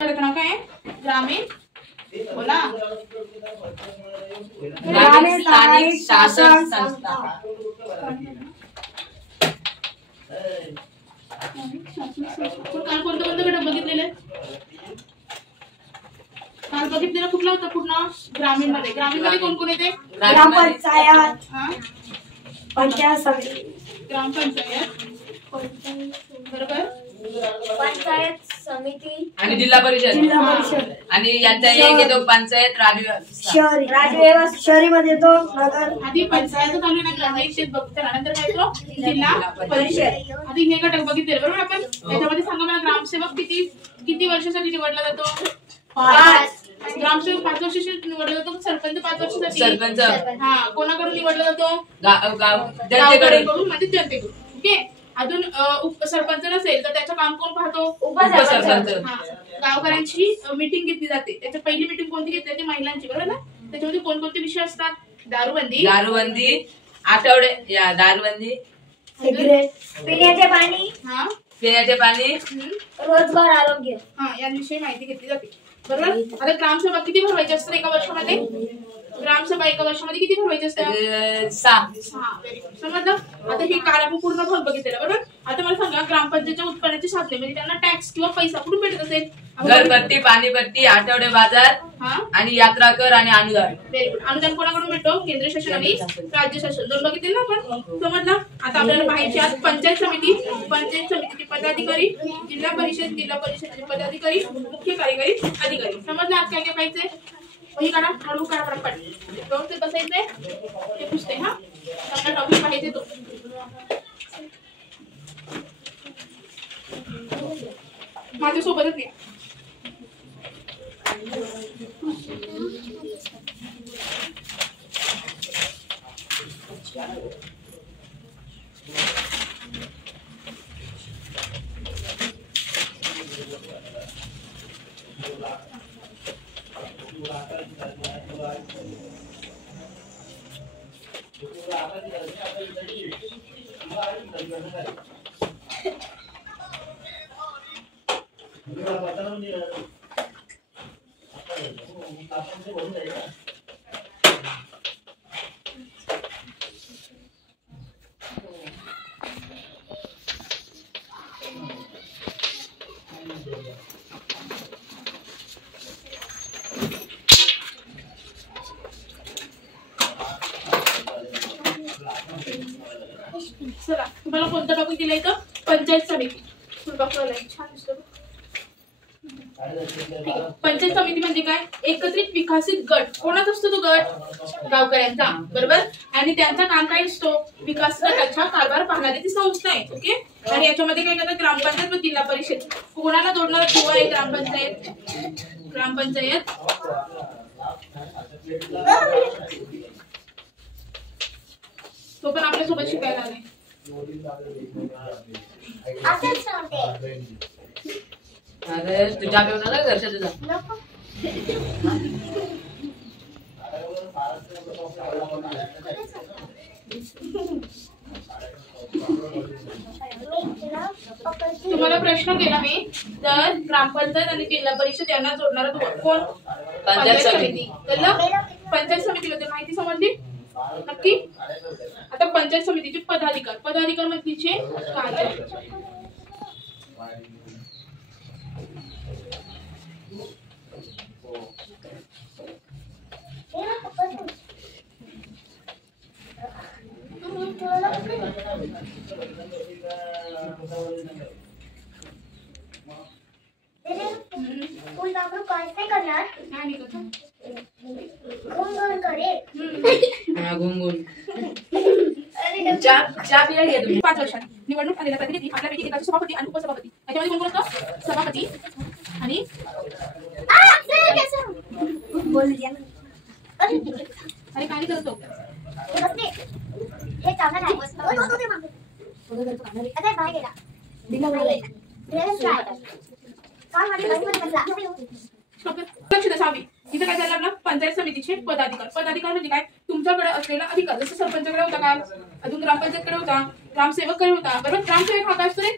काय ग्रामीण बोला ग्रामीण स्थानिक शासन संस्था। काल कोणते घटक बघितलेले? काल बघितलेला कुठला होता पूर्ण? ग्रामीण मध्ये कोण कोण येते? ग्रामपंचायत, पंचायत समिती, ग्रामपंचायत बरोबर, पंचायत समिती आणि जिल्हा परिषद आणि यांचा एक येतो पंचायत राज शहरी मध्ये येतो नगर। आधी पंचायत चालू ना ग्रामपंचायत बघतो, त्यानंतर काय येतो जिल्हा परिषद। आधी हे घटक बघितले बरोबर आपण। त्याच्यामध्ये सांगा मला ग्रामसेवक किती वर्षासाठी निवडला जातो? 5। ग्रामसेवक 5 वर्षासाठी निवडला जातो। सरपंच 5 वर्षासाठी। सरपंच हा कोणाकडून निवडला जातो? जनतेकडून म्हणजे जनतेकडून। ओके, अजून उपसरपंच नसेल तर त्याचं काम कोण पाहतो? उपसरपंच। गावकऱ्यांची मीटिंग घेतली जाते, त्याची पहिली मीटिंग कोणती घेतली जाते? महिलांची बरोबर ना। त्याच्यामध्ये कोणकोणते विषय असतात? दारूबंदी, दारूबंदी, सिगरेट, पिण्याचे पाणी, रोजगार, आरोग्य यांविषयी माहिती घेतली जाते बरोबर। आता ग्रामसभा किती भरवायची असतात एका वर्षामध्ये? ग्रामसभा एका वर्षामध्ये किती भरवायची असतात? 6। समजलं? आता हे काल आपण पूर्ण भाग बघितलेला बरोबर। आता मला सांगा ग्रामपंचायतच्या उत्पन्नाची साधने म्हणजे त्यांना टॅक्स किंवा पैसा कुठून भेटत असेल? घरपट्टी, पाणीपट्टी, आठवडे बाजार आणि यात्रा कर आणि अनुदान। अनुदान कोणाकडून भेटतो? केंद्र शासन आणि राज्य शासन, दोन बघितले ना आपण। समजलं? आता आपल्याला पाहायचे आज पंचायत समितीचे पदाधिकारी, जिल्हा परिषदेचे पदाधिकारी, मुख्य कार्यकारी अधिकारी। समजलं? आज काय काय पाहिजे? वही करा, हळू करा, पटपट ते बसायचंय, ते पुसते हा आपला टॉपिक पाहिजे तो माझ्या सोबतच घ्या। चला, तुम्हाला कोणता टॉपिक दिलाय? तर पंचायत समिती। छान दिसतो। पंचायत समिती म्हणजे काय? एकत्रित विकसित गट। कोणाचा असतो तो गट? गावकऱ्यांचा बरोबर। आणि त्यांचा काम काय असतो? विकास गटाचा कारभार पाहणारी ती संस्था आहे। ओके, आणि याच्यामध्ये काय करतात? ग्रामपंचायत व जिल्हा परिषद। कोणाला जोडणारा दुवा आहे ग्रामपंचायत तो पण आपल्या सोबत शिकायला आलाय। अरे तुझ्या घेऊन आला घरच्या तुझा तुम्हाला प्रश्न केला मी, तर ग्रामपंचायत आणि जिल्हा परिषद यांना जोडणारा दुवा कोण? पंचायत समिती। पंचायत समितीबद्दल माहिती समजली नक्की? आता पंचायत समितीचे पदाधिकार मधलीचे कार्य। चहा पिया घे तुम्ही। 5 वर्षांनी निवडणूक आलेला प्रतिनिधी आपल्यापैकी एकाचे सभापती आणि उपसभापती। याच्यामध्ये कोण कोण असतं? सभापती आणि काय करतो? लक्ष द्या सावी। इथे काय झालं? पंचायत समितीचे पदाधिकार म्हणजे काय? तुमच्याकडे असलेला अधिकार, जसं सरपंचकडे होता काल, अजून ग्रामपंचायतकडे होता, ग्रामसेवककडे होता बरोबर। ग्रामसेवक हा काय असतो रे?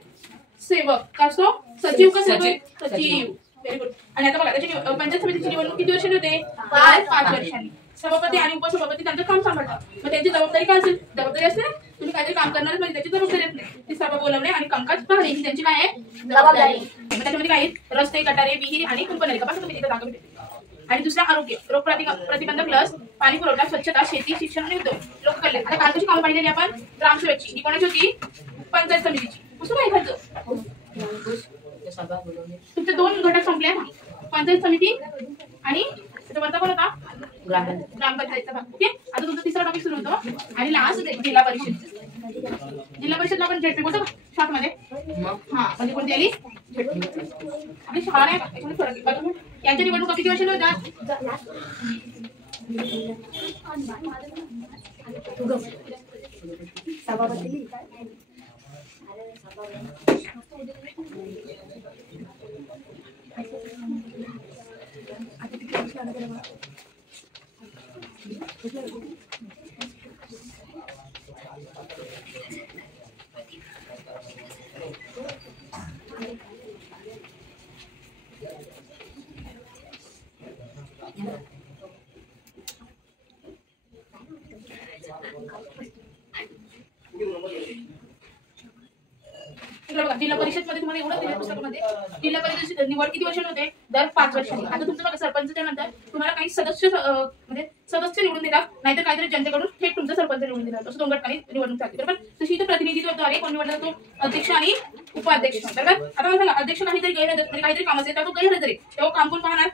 सेवक। काय असतो? सचिव का सेवक? सचिव। Very good. आणि आता बघा त्याची पंचायत समितीची निवडणूक किती वर्षांनी होते? 5 वर्षांनी. सभापती आणि उपसभापती त्यांचं काम सांभाळतात. मग त्यांची जबाबदारी काय असेल? जबाबदारी असते ना, तुम्ही काहीतरी काम करणार म्हणजे त्याची जबाबदारी येत नाही. ती सभा बोलवणे आणि कामकाज पाहणे ही त्यांची काय आहे? जबाबदारी. मग त्याच्यामध्ये काय आहेत? रस्ते, गटारे, विहिरी आणि कुंपणनलिका बघा तुम्ही तिथे दाखवते. आणि दुसरा आरोग्य, रोग प्रतिबंधक लस, पाणी पुरवठा, स्वच्छता, शेती, शिक्षण आणि उद्योग, लोककल्याण. आता काल कशी कामं पाहिलेली आपण? ग्रामसेवकची. ही कोणाची होती? पंचायत समितीची. पुस्तक आहे खालचं. तुमचे 2 घटक संपले ना, पंचायत समिती आणि त्याच्यावरचा कोण होता? ग्रामपंचायतचा भाग. ओके. आता तुमचा तिसरा टॉपिक सुरू होतो आणि लास्ट जिल्हा परिषद. जिल्हा परिषदला आपण झेडपी बोलतो का शॉर्ट मध्ये? हा, म्हणजे कोणती आली? झेडपी. आपली शाळा आहे का? याच्यामध्ये फरक आहे. यांच्या निवडणुका किती वर्षांनी होतात? सभापती जिल्हा परिषद मध्ये तुम्हाला एवढं दिलं पुस्तकामध्ये. जिल्हा परिषद निवड किती वर्षांनी होते? दर 5 वर्षांनी. आता तुमचं बघा सरपंचच्या नंतर तुम्हाला काही सदस्य म्हणजे सदस्य निवडून देतात, नाहीतर काहीतरी जनतेकडून थेट तुमचा सरपंच निवडून देतात. असं 2 गटांनी निवडणूक चालते. बरोबर. तशी इथं प्रतिनिधित्वाद्वारे कोण निवडला जातो? अध्यक्ष आणि उपाध्यक्ष. बरोबर. आता मला सांगा, अध्यक्ष काहीतरी गैरहजर म्हणजे काहीतरी काम असेल तर तो गैरहजर आहे, तेव्हा काम कोण पाहणार?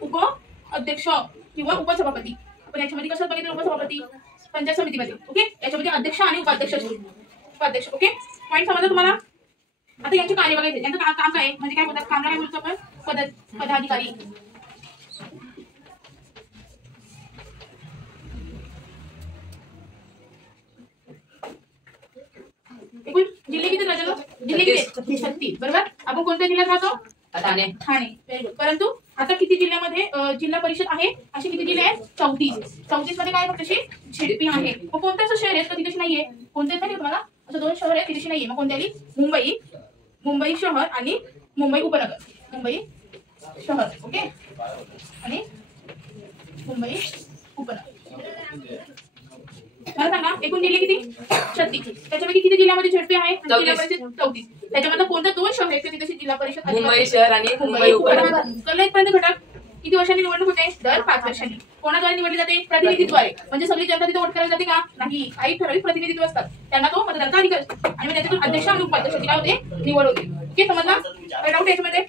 उपाध्यक्ष किंवा उपसभापती. आपण याच्यामध्ये कसं बघितलं? उपसभापती पंचायत समितीमध्ये. ओके. याच्यामध्ये अध्यक्ष आणि उपाध्यक्ष असतो. उपाध्यक्ष. ओके. पॉईंट समजला तुम्हाला? आता यांची कार्य बघायचे. यांचं काम काय आहे? म्हणजे काय बोलतात? कामला काय बोलतो आपण? पदाधिकारी. एकूण जिल्हे किती राहिलो? जिल्हे किती? 36. बरोबर. आपण कोणत्या जिल्ह्यात राहतो? ठाणे. Very good. परंतु आता किती जिल्ह्यामध्ये जिल्हा परिषद आहे? असे किती जिल्हे आहेत? 34 मध्ये काय फक्त झेडपी आहे. मग कोणतं असं शहर आहे का तिथे नाहीये? कोणते नाही तुम्हाला? असं 2 शहर आहेत तिथे नाहीये. मग कोणती आली? मुंबई शहर आणि मुंबई उपनगर. मुंबई शहर. ओके. आणि मुंबई उपनगर. मला सांगा एकूण जिल्हे किती? 36. त्याच्यापैकी किती जिल्ह्यामध्ये झेडपी आहे? जिल्हा परिषद 34. त्याच्यामध्ये कोणत्या 2 शहर आहेत तिथे जिल्हा परिषद? मुंबई शहर आणि मुंबई उपनगर. कल्ला इथपर्यंत घटक किती वर्षांनी निवडणूक होते? दर 5 वर्षांनी. कोणाद्वारे निवडली जाते? प्रतिनिधीद्वारे. म्हणजे सगळी जनता तिथे वोट करायला जाते का? नाही. काही ठराविक प्रतिनिधित्व असतात, त्यांना तो मतदानाचा अधिकार असतो आणि मग त्याच्यातून अध्यक्ष आणि उपाध्यक्षाची काय होते? निवड होते. ओके. समजला? डाऊट याच्यामध्ये?